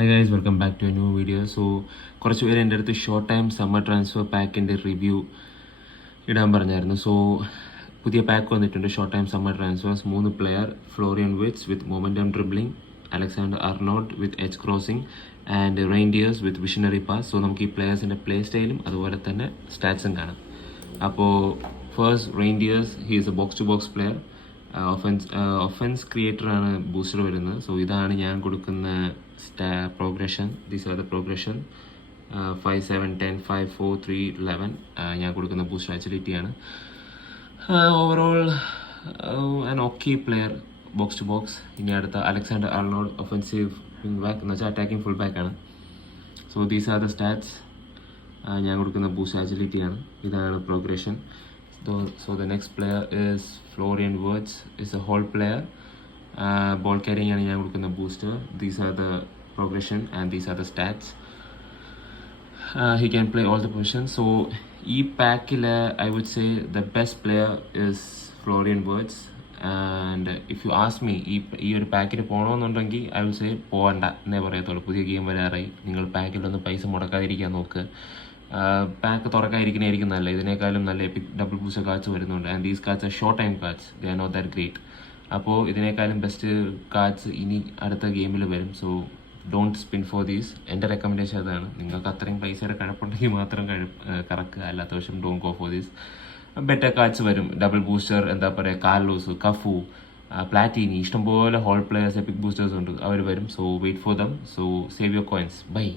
Hi guys, welcome back to a new video. So കുറച്ച് പേര് എൻ്റെ അടുത്ത് ഷോർട്ട് ടൈം സമ്മർ ട്രാൻസ്ഫർ പാക്കിൻ്റെ റിവ്യൂ ഇടാൻ പറഞ്ഞായിരുന്നു. സോ പുതിയ പാക്ക് വന്നിട്ടുണ്ട്, short time summer transfers. 3 player: Florian Wirtz with momentum dribbling, Alexander Arnold with edge crossing and Reijnders with visionary pass. So നമുക്ക് ഈ പ്ലെയേഴ്സിൻ്റെ പ്ലേ സ്റ്റൈലും അതുപോലെ തന്നെ സ്റ്റാറ്റ്സും കാണാം. അപ്പോൾ first Reijnders, he is a box to box player. Offence ക്രിയേറ്ററാണ് booster വരുന്നത്. സോ ഇതാണ് ഞാൻ കൊടുക്കുന്ന progression. These are the progression 5, 7, 10, 5, 4, 3, 11 ഞാൻ കൊടുക്കുന്ന ബൂസ്റ്റർ അജിലിറ്റിയാണ്. Overall an okay player, box to box. ഇനി അടുത്ത അലക്സാണ്ടർ അർണോൾഡ്, ഒഫൻസീവ് വിങ് ബാക്ക് എന്ന് വെച്ചാൽ അറ്റാക്കിംഗ് ഫുൾ ബാക്കാണ്. So these are the stats. ഞാൻ കൊടുക്കുന്ന ബൂസ്റ്റർ അജിലിറ്റിയാണ്. ഇതാണ് progression. So the next player is Florian Wirtz. Is a whole player. Ball carrying ആണ് ഞാൻ കൊടുക്കുന്ന booster. These are the progression and these are the stats. He can play all the positions. So ഈ പാക്കിൽ I would say the best player is Florian Wirtz. And if you ask me ഈ ഒരു പാക്കിന് പോകണമെന്നുണ്ടെങ്കിൽ I will say പോകണ്ട എന്നേ പറയത്തുള്ളൂ. പുതിയ game വരാറായി, നിങ്ങൾ പാക്കിലൊന്നും പൈസ മുടക്കാതിരിക്കാൻ നോക്ക്. പാക്ക് തുറക്കാതിരിക്കുന്നതായിരിക്കും നല്ല. ഇതിനേക്കാളും നല്ല എപ്പിക് ഡബിൾ ബൂസ്റ്റർ കാർഡ്സ് വരുന്നുണ്ട്. And these cards are short time cards, they are not that great. അപ്പോൾ ഇതിനേക്കാളും ബെസ്റ്റ് കാർഡ്സ് ഇനി അടുത്ത ഗെയിമിൽ വരും. So don't spin for these. എൻ്റെ റെക്കമെൻഡേഷൻ അതാണ്. നിങ്ങൾക്ക് അത്രയും പൈസയുടെ കഴപ്പുണ്ടെങ്കിൽ മാത്രം കറക്കുക, അല്ലാത്ത പക്ഷം don't go for these. Better cards വരും, ഡബിൾ ബൂസ്റ്റർ, എന്താ പറയുക, കാർലോസ്, കഫു, പ്ലാറ്റീനി, ഇഷ്ടംപോലെ ഹോൾ പ്ലെയേഴ്സ്, എപ്പിക് ബൂസ്റ്റേഴ്സ് ഉണ്ട്, അവർ വരും. So wait for them. So save your coins. By.